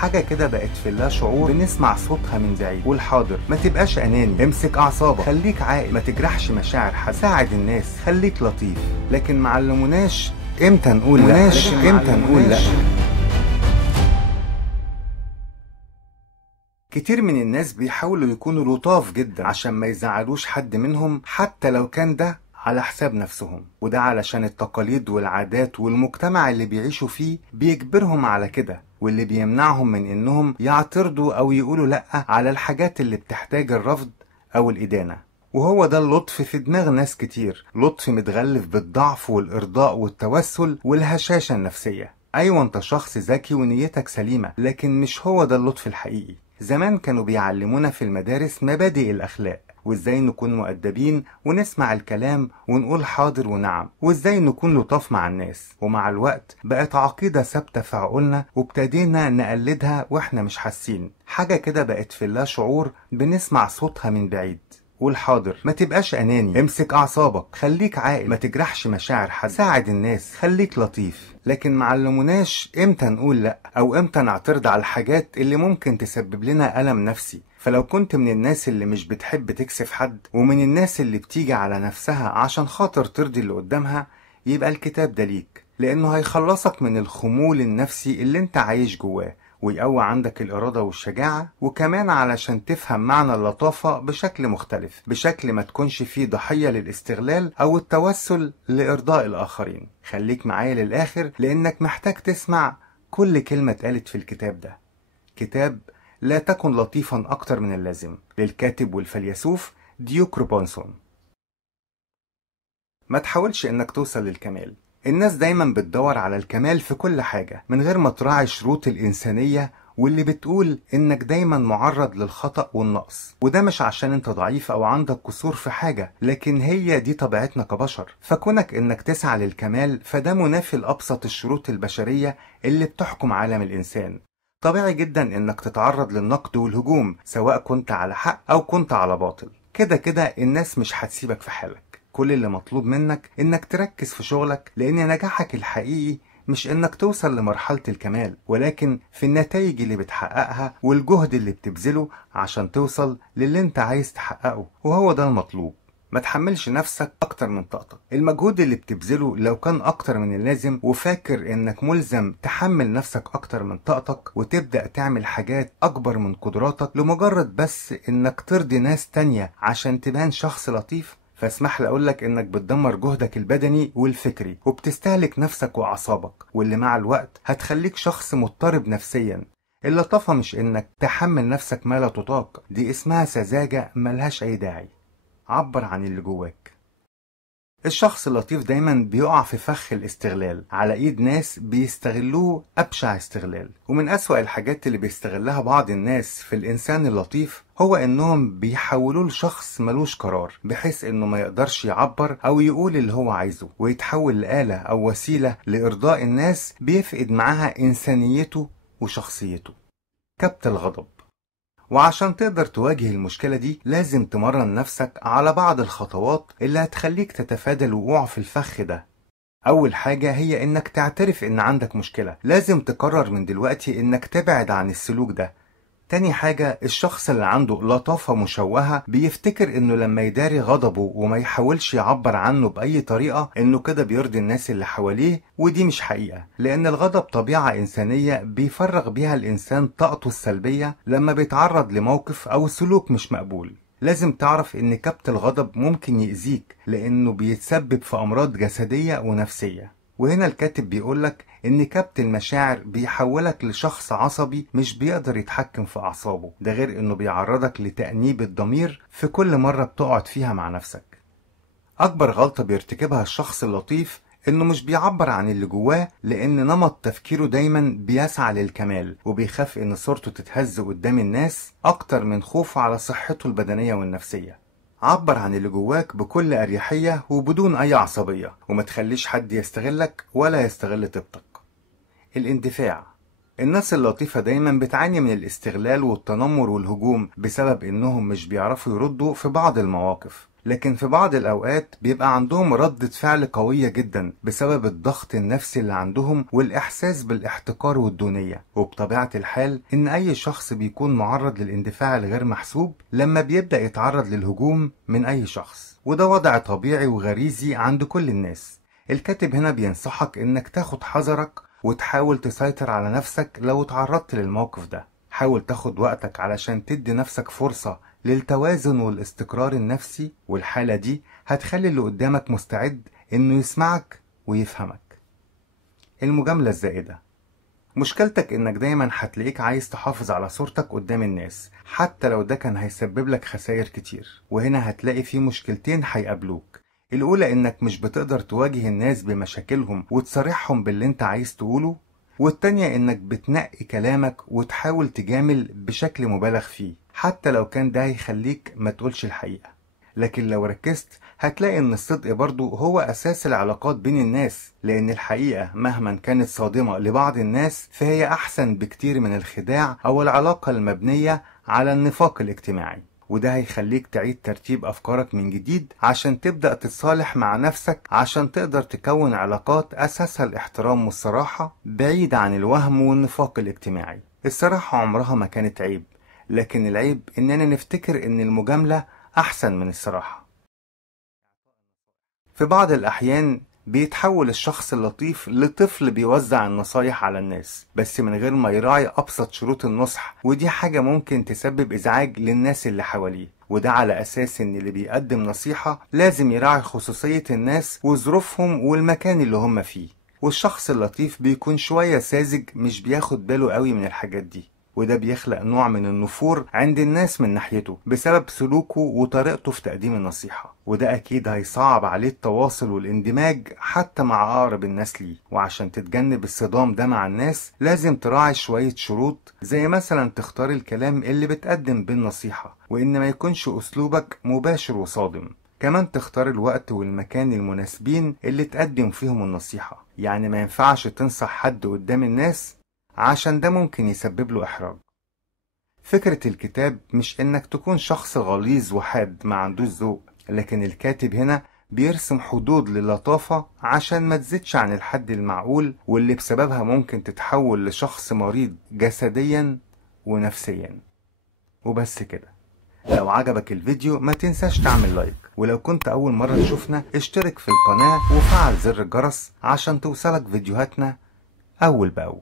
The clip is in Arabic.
حاجة كده بقت في اللا شعور بنسمع صوتها من بعيد. والحاضر ما تبقاش أناني، امسك أعصابك، خليك عاقل، ما تجرحش مشاعر حد، ساعد الناس، خليك لطيف. لكن معلموناش امتى نقول لا، امتى نقول لا. كتير من الناس بيحاولوا يكونوا لطاف جدا عشان ما يزعلوش حد منهم، حتى لو كان ده على حساب نفسهم، وده علشان التقاليد والعادات والمجتمع اللي بيعيشوا فيه بيجبرهم على كده، واللي بيمنعهم من انهم يعترضوا او يقولوا لأ على الحاجات اللي بتحتاج الرفض او الإدانة. وهو ده اللطف في دماغ ناس كتير، لطف متغلف بالضعف والإرضاء والتوسل والهشاشة النفسية. أيوة انت شخص ذكي ونيتك سليمة، لكن مش هو ده اللطف الحقيقي. زمان كانوا بيعلمونا في المدارس مبادئ الأخلاق، وازاي نكون مؤدبين ونسمع الكلام ونقول حاضر ونعم، وازاي نكون لطاف مع الناس. ومع الوقت بقت عقيدة ثابتة في عقولنا، وابتدينا نقلدها واحنا مش حاسين. حاجة كده بقت في اللا شعور بنسمع صوتها من بعيد. والحاضر ما تبقاش أناني، امسك أعصابك، خليك عاقل، ما تجرحش مشاعر حد، ساعد الناس، خليك لطيف. لكن معلموناش امتى نقول لأ، أو امتى نعترض على الحاجات اللي ممكن تسبب لنا ألم نفسي. فلو كنت من الناس اللي مش بتحب تكسف حد، ومن الناس اللي بتيجي على نفسها عشان خاطر ترضي اللي قدامها، يبقى الكتاب ده ليك، لأنه هيخلصك من الخمول النفسي اللي انت عايش جواه، ويقوي عندك الإرادة والشجاعة، وكمان علشان تفهم معنى اللطافة بشكل مختلف، بشكل ما تكونش فيه ضحية للاستغلال أو التوسل لإرضاء الآخرين. خليك معايا للآخر، لأنك محتاج تسمع كل كلمة اتقالت في الكتاب ده. كتاب لا تكن لطيفا أكتر من اللازم، للكاتب والفيلسوف ديوك روبونسون. ما تحاولش إنك توصل للكمال. الناس دايما بتدور على الكمال في كل حاجة من غير ما تراعي شروط الإنسانية، واللي بتقول إنك دايما معرض للخطأ والنقص. وده مش عشان انت ضعيف أو عندك قصور في حاجة، لكن هي دي طبيعتنا كبشر. فكونك إنك تسعى للكمال فده منافي لأبسط الشروط البشرية اللي بتحكم عالم الإنسان. طبيعي جدا إنك تتعرض للنقد والهجوم، سواء كنت على حق أو كنت على باطل. كده كده الناس مش هتسيبك في حالك. كل اللي مطلوب منك إنك تركز في شغلك، لأن نجاحك الحقيقي مش إنك توصل لمرحلة الكمال، ولكن في النتائج اللي بتحققها والجهد اللي بتبذله عشان توصل للي انت عايز تحققه، وهو ده المطلوب. ما تحملش نفسك أكتر من طاقتك. المجهود اللي بتبذله لو كان أكتر من اللازم، وفاكر إنك ملزم تحمل نفسك أكتر من طاقتك وتبدأ تعمل حاجات أكبر من قدراتك لمجرد بس إنك ترضي ناس تانية عشان تبان شخص لطيف، فاسمح لي أقولك إنك بتدمر جهدك البدني والفكري، وبتستهلك نفسك وأعصابك، واللي مع الوقت هتخليك شخص مضطرب نفسيا. اللطافة مش إنك تحمل نفسك ما لا تطاق، دي اسمها سذاجة ملهاش أي داعي. عبر عن اللي جواك. الشخص اللطيف دايما بيقع في فخ الاستغلال على ايد ناس بيستغلوه ابشع استغلال. ومن اسوأ الحاجات اللي بيستغلها بعض الناس في الانسان اللطيف هو انهم بيحولوه لشخص ملوش قرار، بحيث انه ما يقدرش يعبر او يقول اللي هو عايزه، ويتحول لآلة او وسيلة لارضاء الناس بيفقد معاها انسانيته وشخصيته. كبت الغضب. وعشان تقدر تواجه المشكلة دي لازم تمرن نفسك على بعض الخطوات اللي هتخليك تتفادى الوقوع في الفخ ده. أول حاجة هي إنك تعترف إن عندك مشكلة، لازم تقرر من دلوقتي إنك تبعد عن السلوك ده. تاني حاجة، الشخص اللي عنده لطافة مشوهة بيفتكر إنه لما يداري غضبه وما يحاولش يعبر عنه بأي طريقة إنه كده بيرضي الناس اللي حواليه، ودي مش حقيقة، لأن الغضب طبيعة إنسانية بيفرغ بيها الإنسان طاقته السلبية لما بيتعرض لموقف أو سلوك مش مقبول. لازم تعرف إن كبت الغضب ممكن يأذيك، لأنه بيتسبب في أمراض جسدية ونفسية. وهنا الكاتب بيقولك إن كبت المشاعر بيحولك لشخص عصبي مش بيقدر يتحكم في أعصابه، ده غير إنه بيعرضك لتأنيب الضمير في كل مرة بتقعد فيها مع نفسك. أكبر غلطة بيرتكبها الشخص اللطيف إنه مش بيعبر عن اللي جواه، لأن نمط تفكيره دايما بيسعى للكمال، وبيخاف إن صورته تتهز قدام الناس أكتر من خوفه على صحته البدنية والنفسية. عبر عن اللي جواك بكل أريحية وبدون أي عصبية، وما تخليش حد يستغلك ولا يستغل طيبتك. الاندفاع. الناس اللطيفة دايما بتعاني من الاستغلال والتنمر والهجوم بسبب انهم مش بيعرفوا يردوا في بعض المواقف، لكن في بعض الأوقات بيبقى عندهم ردة فعل قوية جدا بسبب الضغط النفسي اللي عندهم والإحساس بالاحتقار والدونية. وبطبيعة الحال إن أي شخص بيكون معرض للاندفاع الغير محسوب لما بيبدأ يتعرض للهجوم من أي شخص، وده وضع طبيعي وغريزي عند كل الناس. الكاتب هنا بينصحك إنك تاخد حذرك وتحاول تسيطر على نفسك لو تعرضت للموقف ده. حاول تاخد وقتك علشان تدي نفسك فرصة للتوازن والاستقرار النفسي، والحالة دي هتخلي اللي قدامك مستعد إنه يسمعك ويفهمك. المجاملة الزائدة. مشكلتك إنك دايما هتلاقيك عايز تحافظ على صورتك قدام الناس حتى لو ده كان هيسبب لك خسائر كتير، وهنا هتلاقي في مشكلتين هيقابلوك. الأولى إنك مش بتقدر تواجه الناس بمشاكلهم وتصارحهم باللي انت عايز تقوله، والتانية إنك بتنقي كلامك وتحاول تجامل بشكل مبالغ فيه حتى لو كان ده هيخليك ما تقولش الحقيقة. لكن لو ركزت هتلاقي إن الصدق برضو هو أساس العلاقات بين الناس، لأن الحقيقة مهما كانت صادمة لبعض الناس فهي أحسن بكتير من الخداع أو العلاقة المبنية على النفاق الاجتماعي. وده هيخليك تعيد ترتيب أفكارك من جديد عشان تبدأ تتصالح مع نفسك، عشان تقدر تكون علاقات أساسها الاحترام والصراحة بعيد عن الوهم والنفاق الاجتماعي. الصراحة عمرها ما كانت عيب، لكن العيب إننا نفتكر إن المجاملة أحسن من الصراحة. في بعض الأحيان بيتحول الشخص اللطيف لطفل بيوزع النصايح على الناس بس من غير ما يراعي أبسط شروط النصح، ودي حاجة ممكن تسبب إزعاج للناس اللي حواليه. وده على أساس إن اللي بيقدم نصيحة لازم يراعي خصوصية الناس وظروفهم والمكان اللي هم فيه. والشخص اللطيف بيكون شوية ساذج مش بياخد باله قوي من الحاجات دي، وده بيخلق نوع من النفور عند الناس من ناحيته بسبب سلوكه وطريقته في تقديم النصيحة، وده أكيد هيصعب عليه التواصل والاندماج حتى مع أقرب الناس ليه. وعشان تتجنب الصدام ده مع الناس لازم تراعي شوية شروط، زي مثلا تختار الكلام اللي بتقدم بالنصيحة وإن ما يكونش أسلوبك مباشر وصادم. كمان تختار الوقت والمكان المناسبين اللي تقدم فيهم النصيحة، يعني ما ينفعش تنصح حد قدام الناس عشان ده ممكن يسبب له إحراج. فكرة الكتاب مش إنك تكون شخص غليظ وحاد ما عندوش ذوق، لكن الكاتب هنا بيرسم حدود للطافة عشان ما تزيدش عن الحد المعقول، واللي بسببها ممكن تتحول لشخص مريض جسديا ونفسيا. وبس كده. لو عجبك الفيديو ما تنساش تعمل لايك، ولو كنت أول مرة تشوفنا اشترك في القناة وفعل زر الجرس عشان توصلك فيديوهاتنا أول بأول.